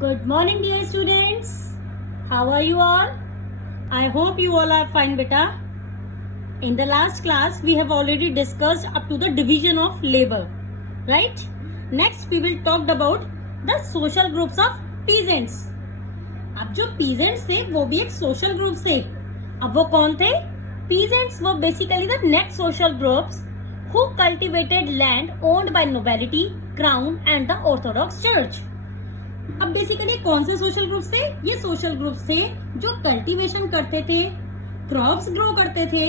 Good morning, dear students. How are you all? I hope you all are fine, beta. In the last class, we have already discussed up to the division of labor, right? Next, we will talk about the social groups of peasants. अब जो peasants थे, वो भी एक social groups थे. अब वो कौन थे? Peasants were basically the next social groups who cultivated land owned by nobility, crown, and the Orthodox Church. अब बेसिकली कौन से सोशल ग्रुप्स थे? ये सोशल ग्रुप्स थे जो कल्टीवेशन करते थे, क्रॉप्स ग्रो करते थे,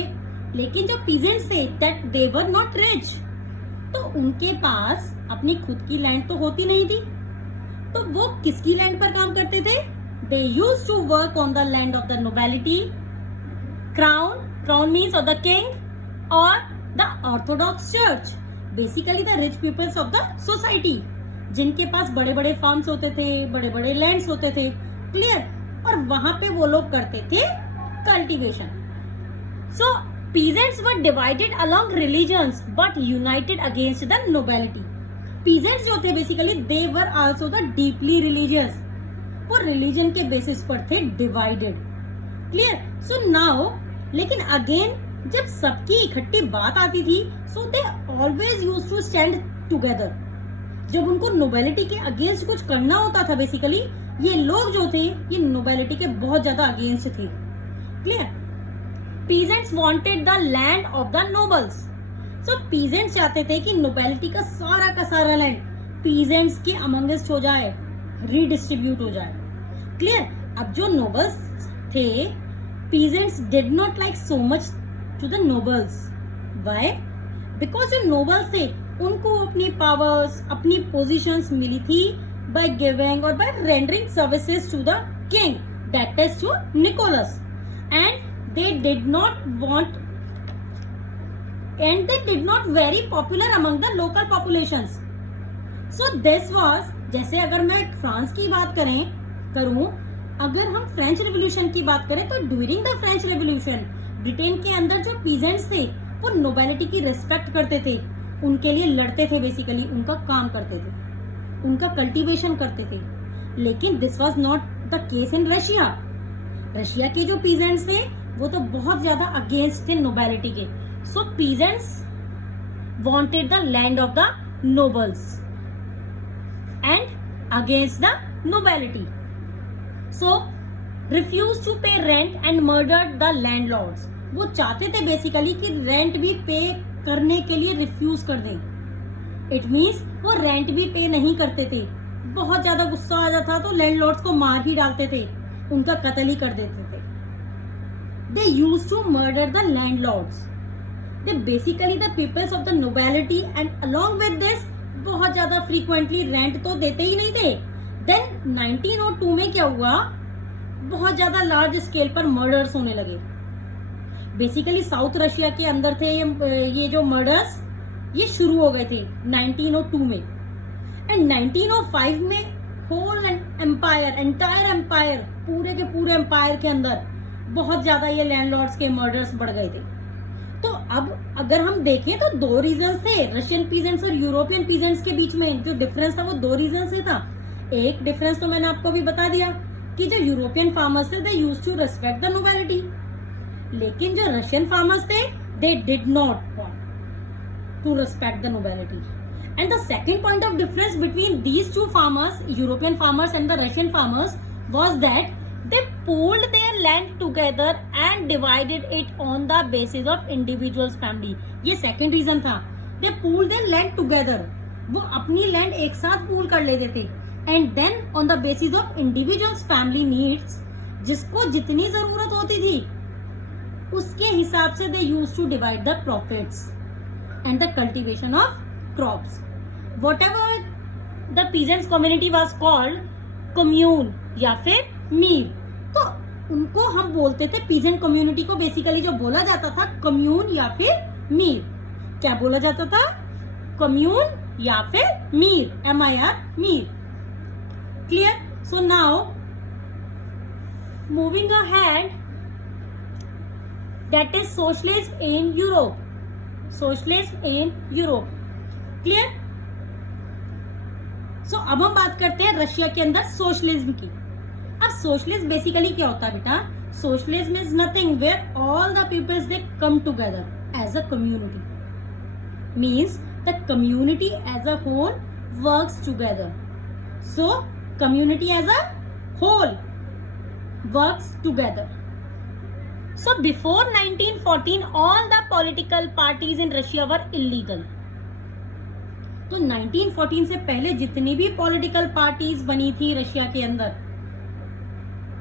लेकिन जो पीजेंट्स थे that they were not rich, तो उनके पास अपनी खुद की लैंड तो होती नहीं थी, तो वो किसकी लैंड पर काम करते थे? They use to work on the land of the nobility, crown means of the king और the orthodox church, basically the rich peoples of the society, जिनके पास बड़े बड़े फार्म्स होते थे, बड़े बड़े लैंड्स होते थे, क्लियर, और वहां पे वो लोग करते थे cultivation. So peasants were divided along religions but united against the nobility. Peasants जो थे basically they were also the deeply religious, वो रिलीजन के बेसिस पर थे डिवाइडेड, क्लियर. सो नाउ लेकिन अगेन जब सबकी इकट्ठी बात आती थी, so they always use to stand together. जब उनको नोबिलिटी के अगेंस्ट कुछ करना होता था, बेसिकली ये लोग जो थे ये नोबिलिटी के बहुत ज्यादा अगेंस्ट थे, clear. Peasants wanted the land of the nobles. So peasants चाहते थे कि नोबिलिटी का सारा लैंड पीजेंट्स के अमंगेस्ट हो जाए, रीडिस्ट्रीब्यूट हो जाए, क्लियर. अब जो नोबल्स थे, peasants did not like so much to the nobles. Why? Because जो नोबल्स थे उनको अपनी पावर्स, अपनी पोजीशंस मिली थी बाय गिविंग और by rendering services to the king, that is to Nicholas, and they did not very popular among the local populations. So this was, जैसे अगर मैं फ्रांस की बात करूं, अगर हम फ्रेंच रेवोल्यूशन की बात करें, तो during the French revolution Britain के अंदर जो पीजेंट्स थे वो नोबिलिटी की रिस्पेक्ट करते थे, उनके लिए लड़ते थे, बेसिकली उनका काम करते थे, उनका कल्टीवेशन करते थे. लेकिन this was not the case in Russia. Russia के जो पीजेंट्स थे वो तो बहुत ज्यादा अगेंस्ट थे नोबिलिटी के. So peasants wanted the land of the nobles and against the nobility. So refuse to pay rent and murdered the landlords. वो चाहते थे बेसिकली कि रेंट भी पे करने के लिए रिफ्यूज कर दें. इट मीन्स वो रेंट भी पे नहीं करते थे. बहुत ज्यादा गुस्सा आ जाता तो लैंडलॉर्ड्स को मार ही डालते थे, उनका कत्ल ही कर देते थे. They use to murder the landlords. They basically the peoples of the nobility, and along with this बहुत ज्यादा फ्रीक्वेंटली रेंट तो देते ही नहीं थे. देन 1902 में क्या हुआ, बहुत ज्यादा लार्ज स्केल पर मर्डर्स होने लगे. बेसिकली साउथ रशिया के अंदर थे ये जो मर्डर्स ये शुरू हो गए थे 1902 में. एंड 1905 में होल एंटायर एम्पायर, पूरे के पूरे एम्पायर के अंदर बहुत ज्यादा ये लैंडलॉर्ड्स के मर्डर्स बढ़ गए थे. तो अब अगर हम देखें तो दो रीजंस थे रशियन पीजेंट्स और यूरोपियन पीजेंट्स के बीच में. जो डिफरेंस था वो दो रीजन से था. एक डिफरेंस तो मैंने आपको अभी बता दिया कि जो यूरोपियन फार्मर्स थे they used to respect the nobility, लेकिन जो रशियन फार्मर्स थे they did not want to respect the nobility. And the second point of difference between these two farmers, European farmers and the Russian farmers, was that they pooled their land together and divided it on the basis of individuals family. ये second reason था. They pooled their land together, वो अपनी land एक साथ pool कर लेते थे, and then on the basis of individuals family needs, जिसको जितनी जरूरत होती थी उसके हिसाब से they use to divide the profits and the cultivation of crops. Whatever the peasants community was called commune या फिर मीर. तो उनको हम बोलते थे, पीजेंट कम्युनिटी को बेसिकली जो बोला जाता था कम्यून या फिर मीर. क्या बोला जाता था? कम्यून या फिर Mir, MIR, Mir, clear. So now moving ahead, that is socialism in Europe, clear. सो अब हम बात करते हैं रशिया के अंदर सोशलिज्म की। अब सोशलिज्म बेसिकली क्या होता है बेटा? Socialism is nothing where all the peoples they come together as a community, means the community as a whole works together. So community as a whole works together. So before 1914 all the political parties in Russia were illegal. तो 1914 से पहले जितनी भी political parties बनी थी Russia के अंदर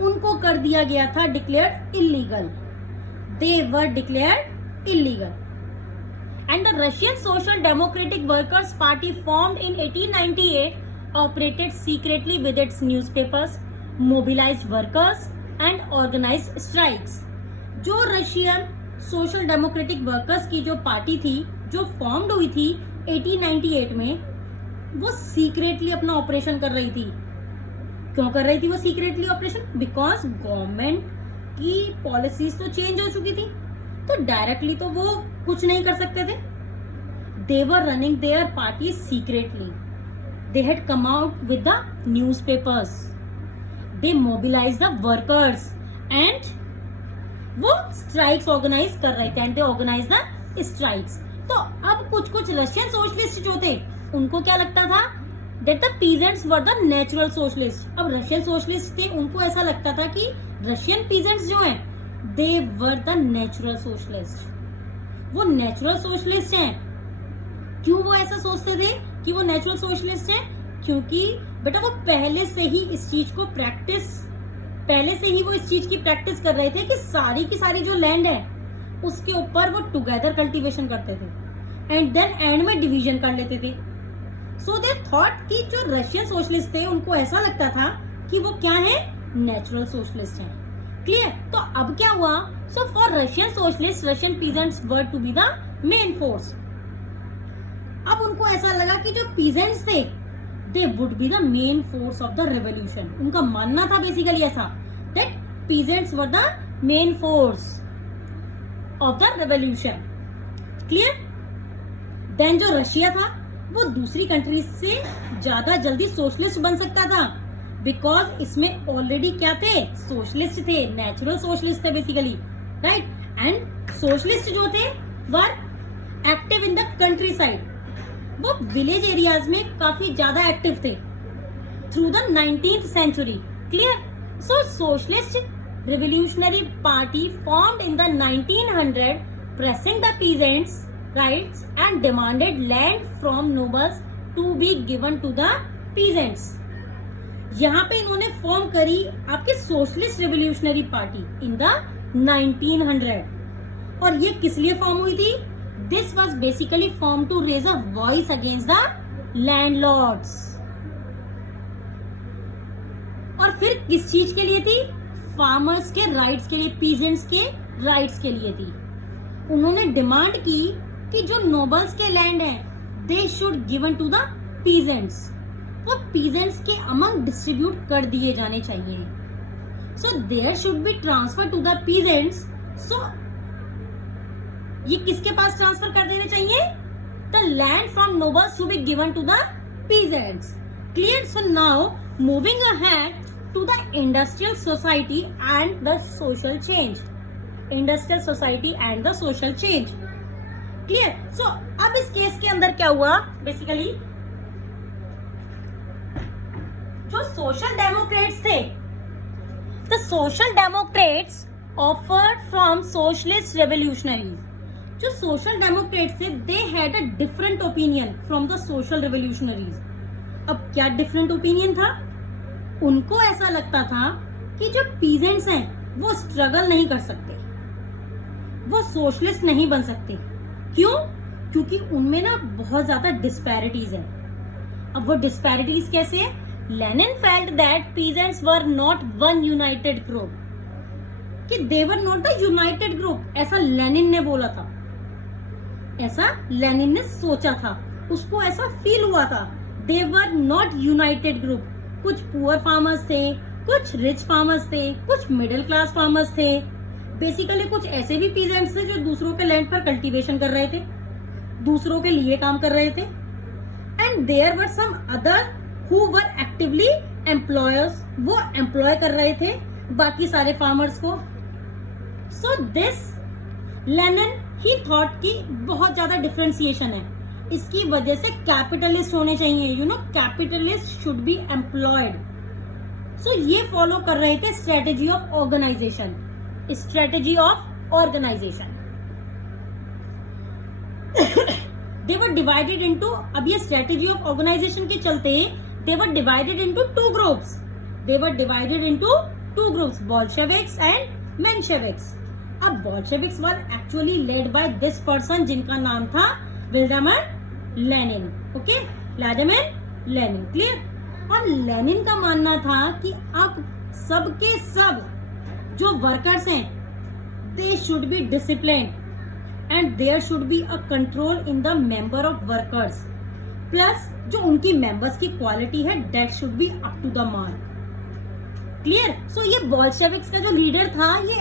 उनको कर दिया गया था declared illegal. They were declared illegal. And the Russian Social Democratic Workers Party formed in 1898 operated secretly with its newspapers, mobilized workers and organized strikes. जो रशियन सोशल डेमोक्रेटिक वर्कर्स की जो पार्टी थी जो फॉर्म्ड हुई थी 1898 में, वो secretly अपना ऑपरेशन कर रही थी. क्यों कर रही थी वो सीक्रेटली ऑपरेशन? बिकॉज गवर्नमेंट की पॉलिसीज तो चेंज हो चुकी थी, तो डायरेक्टली तो वो कुछ नहीं कर सकते थे. They were running their party secretly. They had come out with the newspapers. They mobilise the workers and वो स्ट्राइक्स ऑर्गेनाइज कर रहे थे and they organise the strikes. तो अब कुछ रशियन सोशलिस्ट जो थे उनको क्या लगता था? That the peasants were the natural socialist. अब रशियन सोशलिस्ट थे, उनको ऐसा लगता था कि रशियन पीजेंट्स जो हैं दे वर द नेचुरल सोशलिस्ट. वो नेचुरल सोशलिस्ट हैं. क्यों वो ऐसा सोचते थे कि वो नेचुरल सोशलिस्ट हैं? क्योंकि बेटा वो पहले से ही इस चीज की प्रैक्टिस कर रहे थे कि सारी की सारी जो लैंड है उसके ऊपर वो टुगेदर कल्टीवेशन करते थे एंड देन एंड में डिवीजन कर लेते थे. सो दे थॉट कि जो रशियन सोशलिस्ट थे उनको ऐसा लगता था कि वो क्या है? नेचुरल सोशलिस्ट हैं. क्लियर? तो अब क्या हुआ? So for Russian socialist Russian peasants were to be the main force. अब उनको ऐसा लगा कि जो पीजेंट्स थे they would be the main force of the revolution. उनका मानना था बेसिकली ऐसा that peasants were the main force of the revolution. Clear? Then जो रशिया था वो दूसरी कंट्रीज से ज्यादा जल्दी सोशलिस्ट बन सकता था बिकॉज इसमें ऑलरेडी क्या थे? सोशलिस्ट थे, नेचुरल सोशलिस्ट थे बेसिकली, राइट? एंड सोशलिस्ट जो थे were active in the country. वो विलेज एरियाज में काफी ज्यादा एक्टिव थे through the 19th century. Clear? So socialist revolutionary party formed in the 1900 pressing the peasants rights and demanded land from nobles to be given to the peasants. यहाँ पे इन्होंने form करी आपकी socialist revolutionary party in the 1900. और ये किस लिए form हुई थी? This was basically formed to raise a voice against the landlords. और फिर किस चीज के लिए थी? फार्मर्स के राइट्स के लिए, पीजेंट्स के राइट्स के लिए थी. उन्होंने डिमांड की कि जो नोबल्स के लैंड हैं they should given to the peasants. वो पीजेंट्स के अमंग डिस्ट्रीब्यूट कर दिए जाने चाहिए. So there should be transfer to the peasants. सो ये किसके पास ट्रांसफर कर देने चाहिए? The land from nobles to be given to the peasants. Clear? So now moving ahead to the industrial society and the social change. Industrial society and the social change. Clear? So अब इस case के अंदर क्या हुआ? Basically जो social Democrats थे, the social Democrats offered from socialist revolutionaries. जो social Democrats थे they had a different opinion from the social revolutionaries. अब क्या डिफरेंट ओपिनियन था? उनको ऐसा लगता था कि जो पीजेंट्स हैं वो स्ट्रगल नहीं कर सकते, वो सोशलिस्ट नहीं बन सकते. क्यों? क्योंकि उनमें ना बहुत ज्यादा डिस्पैरिटीज है. अब वो डिस्पैरिटीज कैसे है? Lenin felt that peasants were not one united group, कि they were not the united group. ऐसा लेनिन ने बोला था, ऐसा लेनिन ने सोचा था, उसको ऐसा फील हुआ था. दे वर नॉट यूनाइटेड ग्रुप. कुछ पुअर फार्मर्स थे, कुछ रिच फार्मर्स थे, कुछ मिडिल क्लास फार्मर्स थे. बेसिकली कुछ ऐसे भी पीजेंट्स थे जो दूसरों के लैंड पर कल्टीवेशन कर रहे थे, दूसरों के लिए काम कर रहे थे. And there were some other who were actively employers, वो एम्प्लॉय कर रहे थे बाकी सारे फार्मर्स को. So this Lenin he thought कि बहुत ज्यादा डिफरेंशिएशन है, इसकी वजह से कैपिटलिस्ट होने चाहिए, you know, capitalist should be employed. So ये फॉलो कर रहे थे strategy of organisation, strategy of organisation. They were divided into, अब ये स्ट्रेटेजी ऑफ ऑर्गेनाइजेशन के चलते they were divided into two groups, they were divided into two groups, Bolsheviks and Mensheviks. अब Bolsheviks were actually led by this person जिनका नाम था Vladimir Lenin. Okay, Vladimir Lenin, clear. और Lenin का मानना था कि अब सबके सब जो वर्कर्स हैं they should B disciplined and there should be a control in the member of workers, plus जो उनकी members की quality है that should be up to the mark. Clear? So ये बोल्शेविक्स का जो लीडर था ये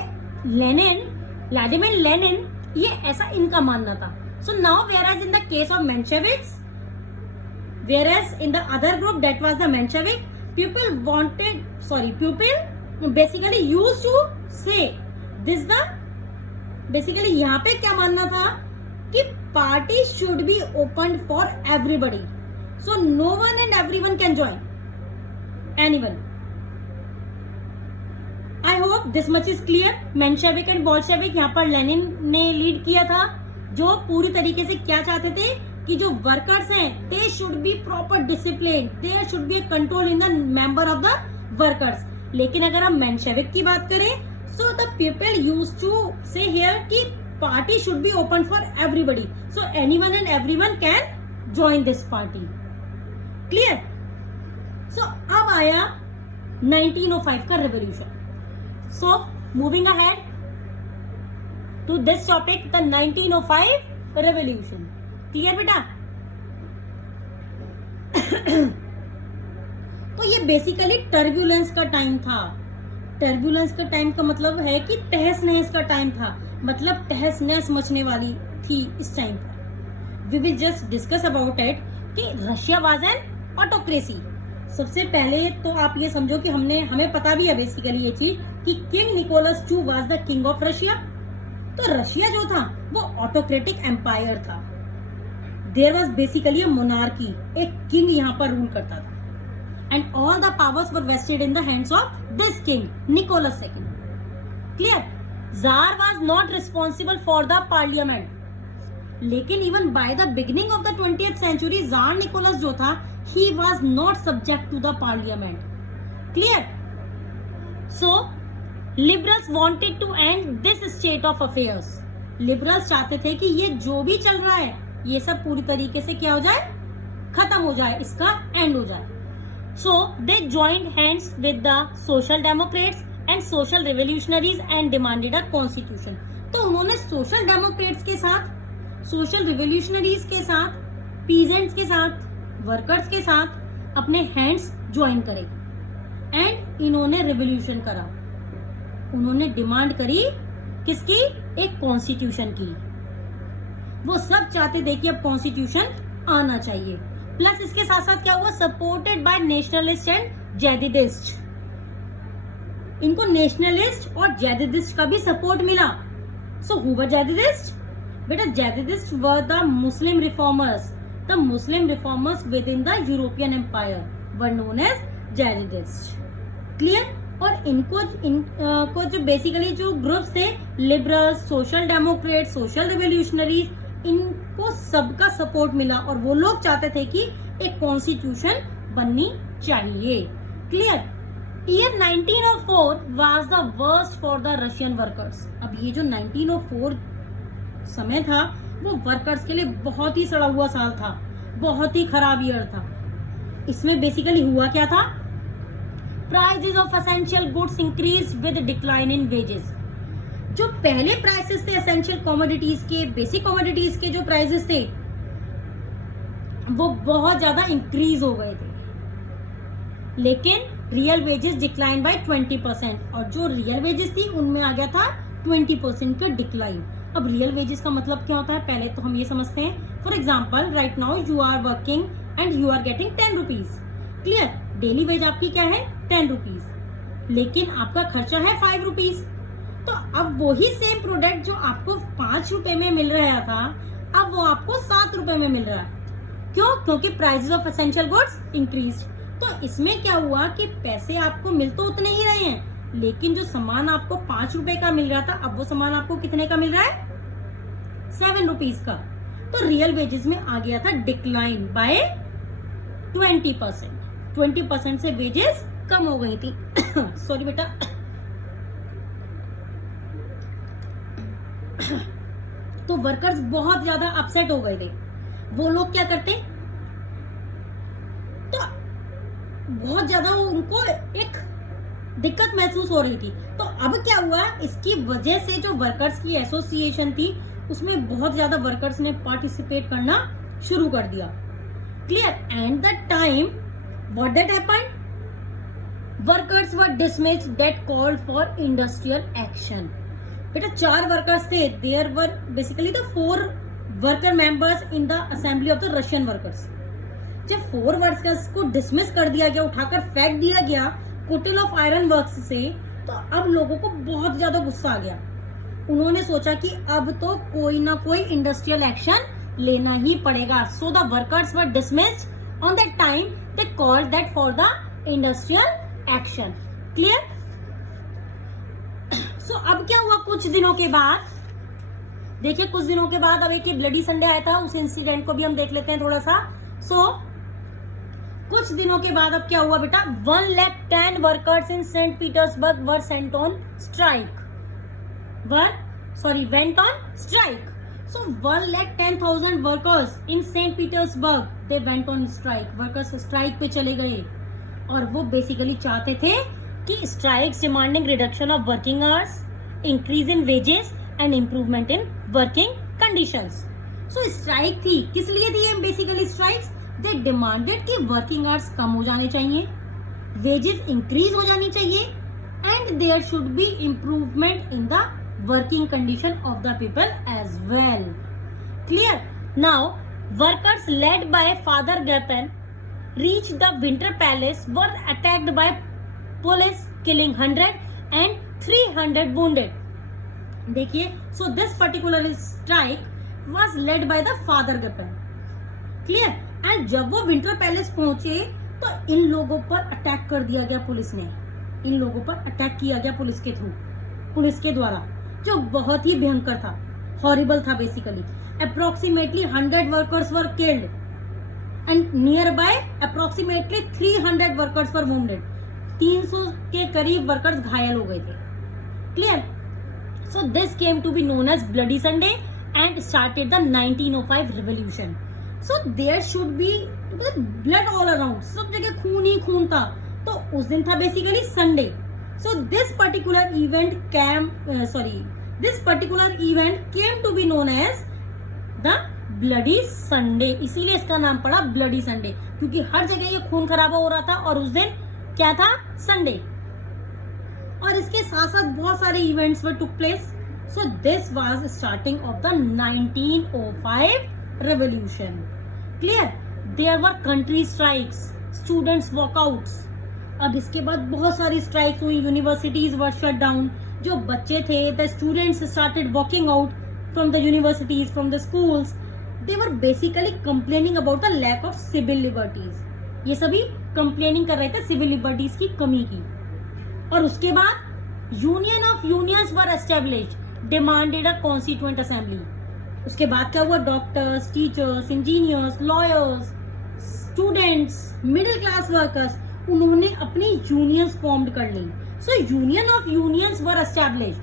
लेनिन, व्लादिमीर लेनिन, ये ऐसा इनका मानना था. So now whereas in the case of Mensheviks, whereas in the other group that was the Menshevik, people basically used to say this the basically यहाँ पे क्या मानना था कि party should be open for everybody, so no one and everyone can join, anyone. I hope this much is clear. Menshevik and Bolshevik यहाँ पर Lenin ने lead किया था, जो पूरी तरीके से क्या चाहते थे कि जो वर्कर्स हैं they should be proper discipline, there should be control in the member of the workers. लेकिन अगर हम मेंशेविक की बात करें, so the people used to say here कि party should be open for everybody, so anyone and everyone can join this party. Clear? So अब आया 1905 का revolution. So moving ahead to this topic, the 1905 revolution. Clear बेटा? तो ये basically turbulence का time था. Turbulence का टाइम का मतलब है कि तहस नहस का टाइम था, मतलब तहस नहस मचने वाली थी इस टाइम पर. We will just discuss about it कि रशिया वाज एन ऑटोक्रेसी. सबसे पहले तो आप ये समझो कि हमें पता भी है बेसिकली ये चीज कि king Nicholas II was the king of Russia. तो रशिया जो था वो ऑटोक्रेटिक एम्पायर था. There was basically a monarchy, एक किंग यहाँ पर रूल करता था. And all the powers were vested in the hands of this king, Nicholas II. Clear? Tsar was not responsible for the parliament. लेकिन even by the beginning of the 20th century, Tsar Nicholas जो था, he was not subject to the parliament. Clear? So, liberals wanted to end this state of affairs. Liberals चाहते थे कि ये जो भी चल रहा है, ये सब पूरी तरीके से क्या हो जाए, खत्म हो जाए, इसका एंड हो जाए. So they joined hands with the social democrats and social revolutionaries and demanded a constitution. तो उन्होंने सोशल डेमोक्रेट्स के साथ, सोशल रिवोल्यूशनरीज के साथ, पीजेंट्स के साथ, वर्कर्स के साथ अपने हैंड्स ज्वाइन करे एंड इन्होंने रिवोल्यूशन करा. उन्होंने डिमांड करी किसकी? एक कॉन्स्टिट्यूशन की. वो सब चाहते थे कि अब कॉन्स्टिट्यूशन आना चाहिए. प्लस इसके साथ साथ क्या हुआ, supported by nationalist and Jadidist. इनको नेशनलिस्ट और जैदिदिस्ट का भी सपोर्ट मिला. So who were Jadidist? बेटा Jadidist were the Muslim reformers. The Muslim reformers within the European empire were known as Jadidist. Clear? और इनको जो बेसिकली जो ग्रुप्स थे, liberals, social democrat, social revolutionaries, इनको सबका सपोर्ट मिला और वो लोग चाहते थे कि एक कॉन्स्टिट्यूशन बननी चाहिए. Clear? Year 1904 was the worst for the Russian workers. अब ये जो 1904 समय था वो वर्कर्स के लिए बहुत ही सड़ा हुआ साल था, बहुत ही खराब ईयर था. इसमें बेसिकली हुआ क्या था? Prices of essential goods increase with decline in wages. जो पहले प्राइसेस थे एसेंशियल कमोडिटीज के, बेसिक कमोडिटीज के जो प्राइसेस थे वो बहुत ज्यादा इंक्रीज हो गए थे, लेकिन रियल वेजेस डिक्लाइन बाय 20%. और जो रियल वेजेस थी उनमें आ गया था 20% का डिक्लाइन. अब रियल वेजेस का मतलब क्या होता है, पहले तो हम ये समझते हैं. For example, right now you are working and you are getting 10 rupees. Clear? Daily wage आपकी क्या है 10 रुपीज, लेकिन आपका खर्चा है 5 रुपीज। तो अब वही सेम प्रोडक्ट जो आपको 5 रुपए में मिल रहा था, अब वो आपको 7 रुपए में मिल रहा है। क्यों? क्योंकि prices of essential goods increase. तो इसमें क्या हुआ कि पैसे आपको मिल तो उतने ही रहे हैं, लेकिन जो सामान आपको 5 रुपए का मिल रहा था, अब वो सामान आपको कितने का मिल रहा है? 7 रुपीज का। तो रियल वेजेस में आ गया था डिक्लाइन बाय 20%। 20% से वेजेस कम हो गई थी। सॉरी बेटा। तो वर्कर्स बहुत ज्यादा अपसेट हो गए थे। वो लोग क्या करते, तो बहुत ज्यादा उनको एक दिक्कत महसूस हो रही थी। तो अब क्या हुआ, इसकी वजह से जो वर्कर्स की एसोसिएशन थी उसमें बहुत ज्यादा वर्कर्स ने पार्टिसिपेट करना शुरू कर दिया। Clear? And the time what that happened, workers were dismissed that called for industrial action. बेटा 4 वर्कर्स थे, there were basically the 4 worker members in the assembly of the Russian workers. जब 4 workers को dismiss कर दिया गया, उठाकर फेंक दिया गया कुटिल ऑफ आयरन वर्क्स से, तो अब लोगों को बहुत ज्यादा गुस्सा आ गया। उन्होंने सोचा कि अब तो कोई ना कोई इंडस्ट्रियल एक्शन लेना ही पड़ेगा। So the workers were dismissed on that time, they called that for the industrial action. Clear? So अब क्या हुआ कुछ दिनों के बाद, देखिए कुछ दिनों के बाद अब एक ब्लडी संडे आया था, उस इंसिडेंट को भी हम देख लेते हैं थोड़ा सा। सो कुछ दिनों के बाद अब क्या हुआ बेटा, 110 workers in Saint Petersburg were sent on strike, went on strike. So 110,000 workers in St. Petersburg they went on strike. Workers strike पे चले गए और वो बेसिकली चाहते थे कि strikes demanding reduction of working hours, increase in wages and improvement in working conditions. So strike थी, किस लिए थी ये बेसिकली strikes? They demanded कि working hours कम हो जाने चाहिए, wages increase हो जानी चाहिए and there should be improvement in the working condition of the people as well. Clear? Now workers led by Father Grapen reached the Winter Palace, were attacked by police, killing 100 and 300 wounded. देखिए, so this particular strike was led by the Father Grapen. Clear? And जब वो winter palace पहुंचे तो इन लोगों पर attack कर दिया गया, पुलिस ने इन लोगों पर अटैक किया गया पुलिस के थ्रू, पुलिस के द्वारा, जो बहुत ही भयंकर था, हॉरिबल था basically. Approximately 100 workers were killed and near by approximately 300 workers were wounded. 300 के करीब वर्कर्स घायल हो गए थे। Clear? So this came to be known as bloody Sunday and started the 1905 revolution. So there should be blood all around, सब जगह खून ही खून था। तो उस दिन था basically Sunday. So this particular event came to be known as the Bloody Sunday. इसीलिए इसका नाम पड़ा ब्लडी संडे, क्योंकि हर जगह ये खून खराबा हो रहा था और उस दिन क्या था, संडे। और इसके साथ साथ बहुत सारे events were took place. So this was starting of the 1905 revolution. Clear? There were country strikes, students walkouts. अब इसके बाद बहुत सारी स्ट्राइक्स हुई, यूनिवर्सिटीज वर शट डाउन। जो बच्चे थे, the students started walking out from the universities, from the schools. They were basically complaining about the lack of civil liberties. ये सभी कंप्लेनिंग कर रहे थे सिविल लिबर्टीज की कमी की। और उसके बाद union of unions were established, demanded a constituent assembly. उसके बाद क्या हुआ, doctors, teachers, engineers, lawyers, students, middle class workers, उन्होंने अपनी यूनियंस फॉर्म्ड कर ली। So union of unions were established.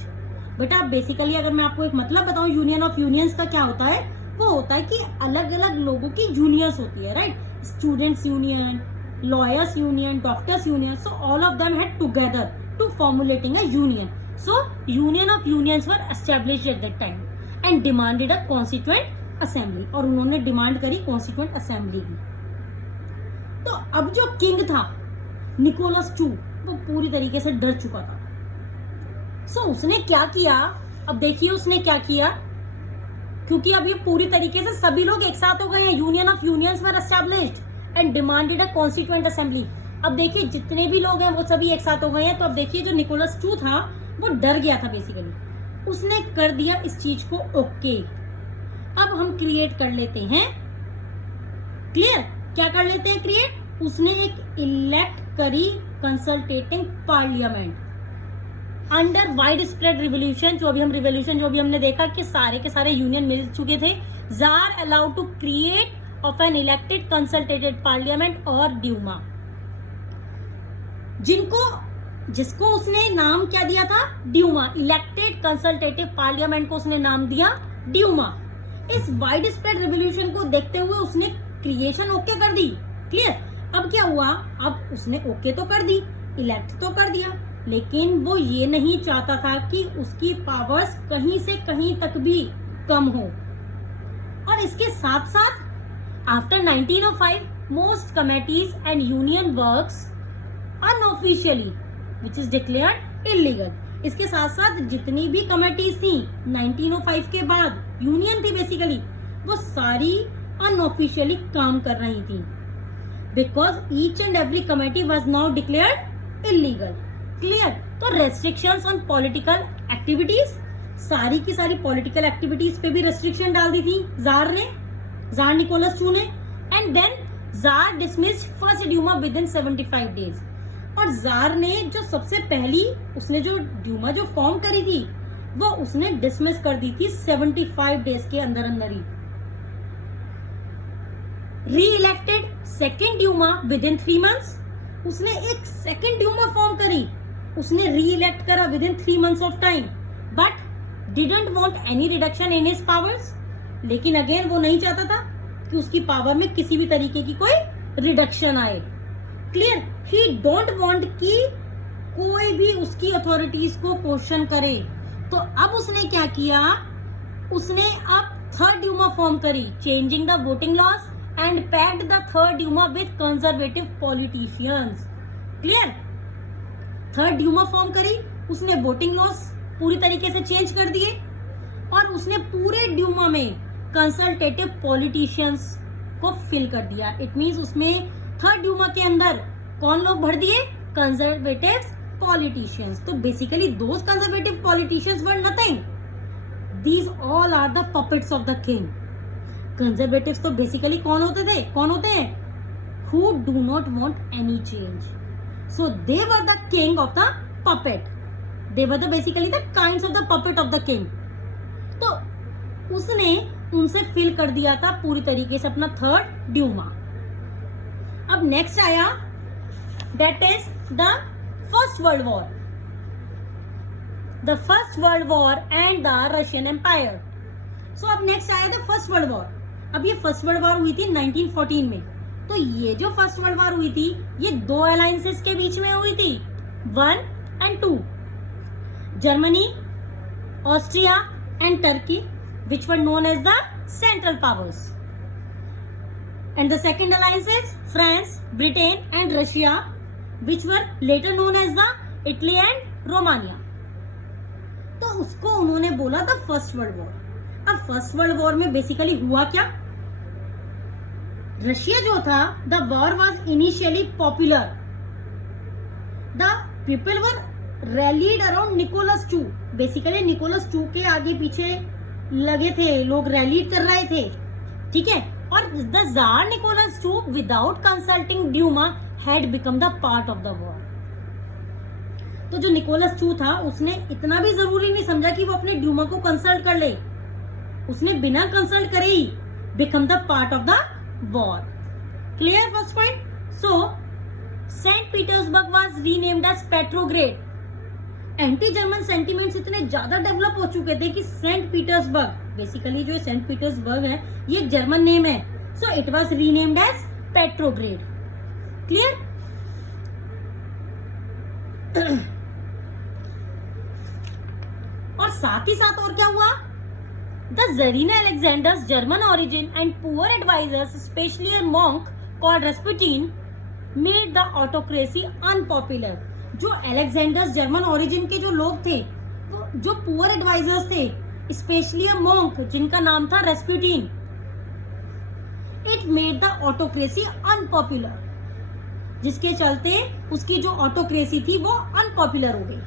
बेटा बेसिकली अगर मैं आपको एक मतलब बताऊं यूनियन ऑफ यूनियंस का क्या होता है, वो होता है कि अलग अलग लोगों की यूनियंस होती है, right? Students union, lawyers union, doctors union, so all of them had together to formulating a union. So union of unions were established at that time and demanded a constituent assembly. और उन्होंने demand करी constituent assembly की। तो अब जो king था Nicholas II, वो पूरी तरीके से डर चुका था। सो उसने क्या किया, अब देखिए उसने क्या किया, क्योंकि अब ये पूरी तरीके से सभी लोग एक साथ हो गए हैं। Union of unions were established and demanded a constituent assembly. अब देखिए जितने भी लोग हैं वो सभी एक साथ हो गए हैं। तो अब देखिए जो निकोलस टू था वो डर गया था बेसिकली, उसने कर दिया इस चीज को ओके। अब हम क्रिएट कर लेते हैं, क्लियर, क्या कर लेते हैं क्रिएट, उसने एक इलेक्ट करी consultating parliament under widespread revolution. जो अभी हम रिवोल्यूशन जो अभी हमने देखा कि सारे के सारे यूनियन मिल चुके थे, tsar allowed to create of an elected consultated parliament और ड्यूमा, जिसको उसने नाम क्या दिया था, ड्यूमा। इलेक्टेड कंसल्टेटिव पार्लियामेंट को उसने नाम दिया ड्यूमा। इस वाइड स्प्रेड रिवोल्यूशन को देखते हुए उसने क्रिएशन ओके कर दी, क्लियर। अब क्या हुआ, अब उसने ओके तो कर दी, इलेक्ट तो कर दिया, लेकिन वो ये नहीं चाहता था कि उसकी पावर्स कहीं से कहीं तक भी कम हो। और इसके साथ साथ after 1905 most committees and union works unofficially which is declared illegal. इसके साथ साथ जितनी भी कमेटीज थी 1905 के बाद यूनियन थी बेसिकली, वो सारी अनऑफिशियली काम कर रही थी, because each and every committee was now declared illegal, clear. तो रेस्ट्रिक्शंस ऑन पॉलिटिकल एक्टिविटीज, सारी की सारी पॉलिटिकल एक्टिविटीज पे भी रेस्ट्रिक्शन डाल दी थी जार ने, जार निकोलस टू ने। And then tsar dismissed first Duma within 75 days. और जार ने जो सबसे पहली उसने जो ड्यूमा जो फॉर्म करी थी वो उसने डिसमिस कर दी थी 75 डेज के अंदर अंदर ही। Reelected second Duma within 3 months, उसने एक सेकेंड ड्यूमा फॉर्म करी, उसने री इलेक्ट करा with in 3 months of time, but didn't want any reduction in his powers. लेकिन अगेन वो नहीं चाहता था कि उसकी पावर में किसी भी तरीके की कोई रिडक्शन आए, क्लियर। ही डोंट वांट कि कोई भी उसकी अथॉरिटीज को क्वेश्चन करे। तो अब उसने क्या किया, उसने अब थर्ड ड्यूमा फॉर्म करी, changing the voting laws and packed the third Duma with conservative politicians, clear. Third Duma form करी, उसने वोटिंग लॉज पूरी तरीके से चेंज कर दिए और उसने पूरे ड्यूमा में कंसल्टेटिव पॉलिटिशियंस को फिल कर दिया। इट मींस उसमें थर्ड ड्यूमा के अंदर कौन लोग भर दिए, कंजर्वेटिव पॉलिटिशियंस। तो basically those conservative politicians were nothing, these all are the puppets of the king. Conservatives तो बेसिकली कौन होते थे, कौन होते हैं, who do not want any change, so they were the king of the puppet, they were the basically the kinds of the puppet of the king. तो उसने उनसे फिल कर दिया था पूरी तरीके से अपना थर्ड ड्यूमा। अब नेक्स्ट आया that is the first world war, the first world war and the Russian empire. So अब नेक्स्ट आया द फर्स्ट वर्ल्ड वॉर। अब ये फर्स्ट वर्ल्ड वॉर हुई थी 1914 में। तो ये जो फर्स्ट वर्ल्ड वॉर हुई थी ये दो अलायंसेस के बीच में हुई थी, 1 and 2, Germany, Austria and Turkey, which were known as the Central Powers. And the second alliance is France, Britain and Russia, which were later known as the Italy and Romania. तो उसको उन्होंने बोला था first world war. अब first world war में basically हुआ क्या, Russia जो था, the war was initially popular, the people were rallied around Nicholas two. Basically Nicholas two के आगे पीछे लगे थे लोग, रैलीड कर रहे थे, ठीक है। और the tsar Nicholas two without consulting Duma had become the part of the war. तो जो निकोलस टू था उसने इतना भी जरूरी नहीं समझा कि वो अपने ड्यूमा को कंसल्ट कर ले, उसने बिना कंसल्ट करे ही become the part of the war, clear first point. So Saint Petersburg was renamed as Petrograd. Anti German sentiments इतने ज्यादा डेवलप हो चुके थे कि सेंट पीटर्सबर्ग, बेसिकली जो सेंट पीटर्सबर्ग है ये एक जर्मन नेम है, so it was renamed as Petrograd, clear. और साथ ही साथ और क्या हुआ, the tsarina Alexander's German origin and poor advisors, especially a monk called Rasputin, made the autocracy unpopular. जो अलेक्जेंडर्स जर्मन ओरिजिन के जो लोग थे, तो जो पुअर एडवाइजर्स थे, स्पेशली अ मॉन्क जिनका नाम था Rasputin, it made the autocracy unpopular. जिसके चलते उसकी जो ऑटोक्रेसी थी वो अनपॉपुलर हो गई।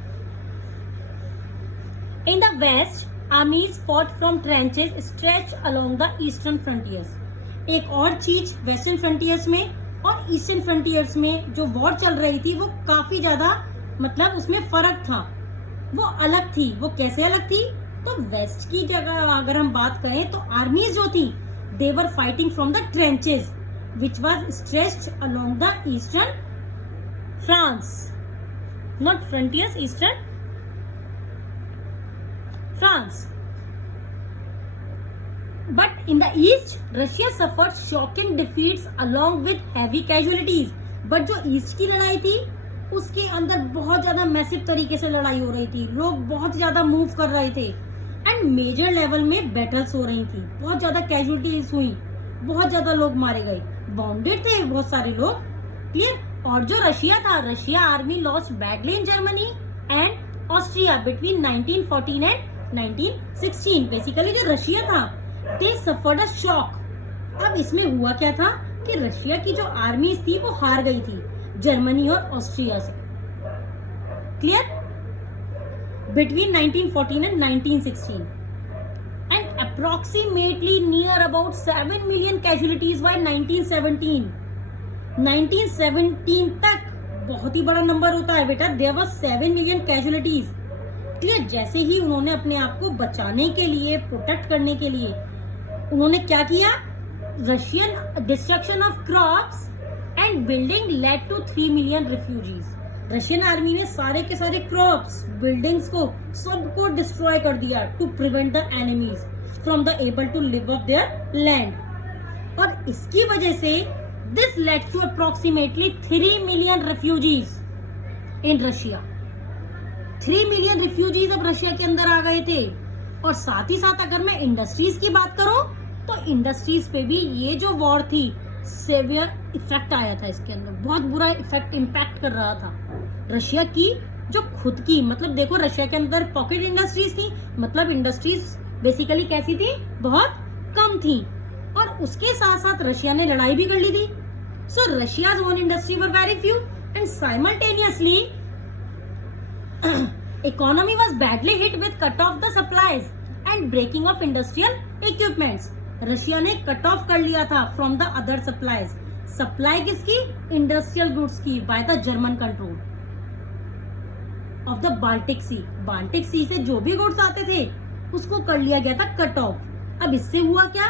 In the west armies fought from trenches stretch along the eastern frontiers. एक और चीज वेस्टर्न फ्रंटियर्स में और ईस्टर्न फ्रंटियर्स में जो वॉर चल रही थी वो काफी ज्यादा मतलब उसमें फर्क था, वो अलग थी। वो कैसे अलग थी? तो वेस्ट की जगह अगर हम बात करें तो आर्मीज जो थी they were fighting from the trenches which was stretched along the eastern France, not frontiers, eastern France. But in the east, Russia suffered shocking defeats along with heavy casualties. But जो east की लड़ाई थी उसके अंदर बहुत ज्यादा massive तरीके से लड़ाई हो रही थी, लोग बहुत ज्यादा मूव कर रहे थे एंड मेजर लेवल में बैटल्स हो रही थी, बहुत ज्यादा कैजुअलिटीज हुई, बहुत ज्यादा लोग मारे गए, बाउंडेड थे बहुत सारे लोग। क्लियर? और जो रशिया था, Russia army lost badly in Germany and Austria between 1914 and 1916। Basically जो रशिया था दे सफर्ड अ शॉक। अब इसमें हुआ क्या था कि रशिया की जो आर्मीज थी वो हार गई थी जर्मनी और ऑस्ट्रिया से। Clear? Between 1914 and 1916 and approximately near about 7 million casualties by 1917। 1917 तक बहुत ही बड़ा नंबर होता है बेटा, there was 7 million casualties. Clear? जैसे ही उन्होंने अपने आप को बचाने के लिए, प्रोटेक्ट करने के लिए उन्होंने क्या किया, Russian destruction of crops and building led to 3 million refugees. Russian army ने सारे के सारे क्रॉप्स, बिल्डिंग्स को सबको डिस्ट्रॉय कर दिया to prevent the enemies from the able to live off their land. और इसकी वजह से this led to approximately 3 million refugees in Russia. 3 million refugees अब रशिया के अंदर आ गए थे। और साथ ही साथ अगर मैं इंडस्ट्रीज की बात करूं तो इंडस्ट्रीज पे भी ये जो वॉर थी सेवियर इफेक्ट आया था, इसके अंदर बहुत बुरा इफेक्ट इम्पैक्ट कर रहा था रशिया की जो खुद की, मतलब देखो रशिया के अंदर पॉकेट इंडस्ट्रीज थी, मतलब इंडस्ट्रीज बेसिकली कैसी थी, बहुत कम थी। और उसके साथ साथ रशिया ने लड़ाई भी कर ली थी। So Russia's own industry were very few and simultaneously economy was badly hit with cut off the supplies and breaking of industrial equipments. Russia ने कट ऑफ कर लिया था from the other supplies. Supply किसकी? Industrial goods की by the German control of the Baltic sea. Baltic sea से जो भी goods आते थे उसको कर लिया गया था कट ऑफ। अब इससे हुआ क्या?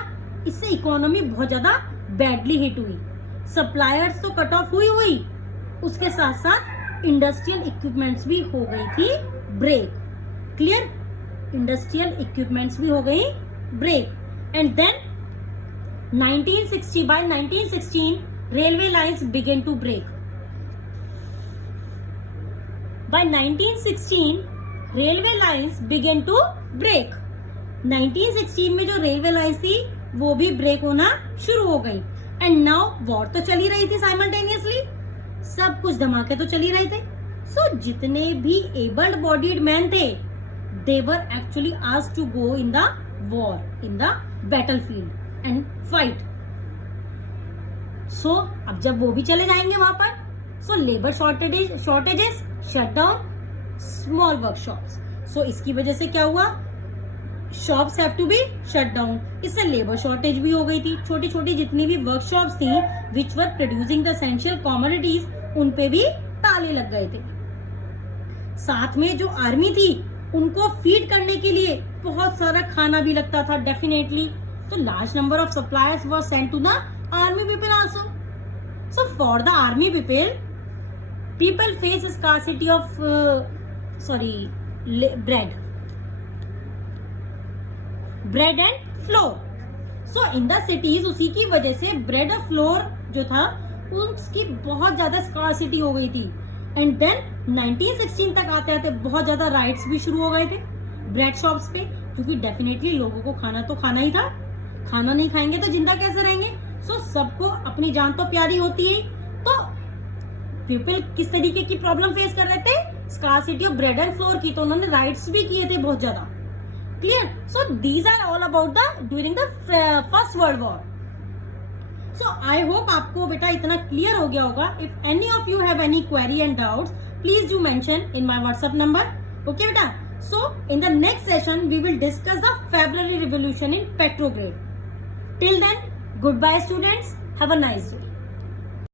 इससे इकोनॉमी बहुत ज्यादा बैडली हिट हुई। सप्लायर्स तो कट ऑफ हुई, उसके साथ साथ इंडस्ट्रियल इक्विपमेंट्स भी हो गई थी ब्रेक। क्लियर? इंडस्ट्रियल इक्विपमेंट्स भी हो गई break. And then 1960 by 1916 railway lines began to break. By 1916 railway lines began to break. 1916 में जो रेलवे लाइंस थी वो भी ब्रेक होना शुरू हो गई। एंड नाउ वॉर तो चली रही थी साइमल्टेनियसली, सब कुछ धमाके तो चल ही रहे थे। सो जितने भी एबल्ड बॉडीड मैन थे they were actually asked to go in the war, in the battlefield and fight. So अब जब वो भी चले जाएंगे वहां पर, so labour shortages, shut down small workshops. So इसकी वजह से क्या हुआ? Shops have to be shut down. इससे लेबर शॉर्टेज भी हो गई थी। छोटी छोटी जितनी भी वर्कशॉप्स थी विच वर प्रोड्यूसिंग द एसेंशियल कमोडिटीज, उन पे भी ताले लग गए थे। साथ में जो आर्मी थी उनको फीड करने के लिए बहुत सारा खाना भी लगता था डेफिनेटली। तो large number of supplies were sent to the army people also. So for the army people face scarcity of bread and flour. So in the cities उसी की वजह से bread और flour जो था उसकी बहुत ज्यादा scarcity हो गई थी। And then 1916 तक आते आते बहुत ज्यादा राइट्स भी शुरू हो गए थे ब्रेड शॉप्स पे, क्योंकि डेफिनेटली लोगों को खाना तो खाना ही था। खाना नहीं खाएंगे तो जिंदा कैसे रहेंगे? सो सबको अपनी जान तो प्यारी होती है। तो पीपल किस तरीके की प्रॉब्लम फेस कर रहे थे? Scarcity of bread and flour की। तो उन्होंने राइट्स भी किए थे बहुत ज्यादा। Clear? So these are all about the during the first world war. So I hope आपको बेटा इतना क्लियर हो गया होगा. If any of you have any query and doubts, please do mention in my WhatsApp number. Okay बेटा. So in the next session we will discuss the February revolution in petrograd. Till then, goodbye students. Have a nice day.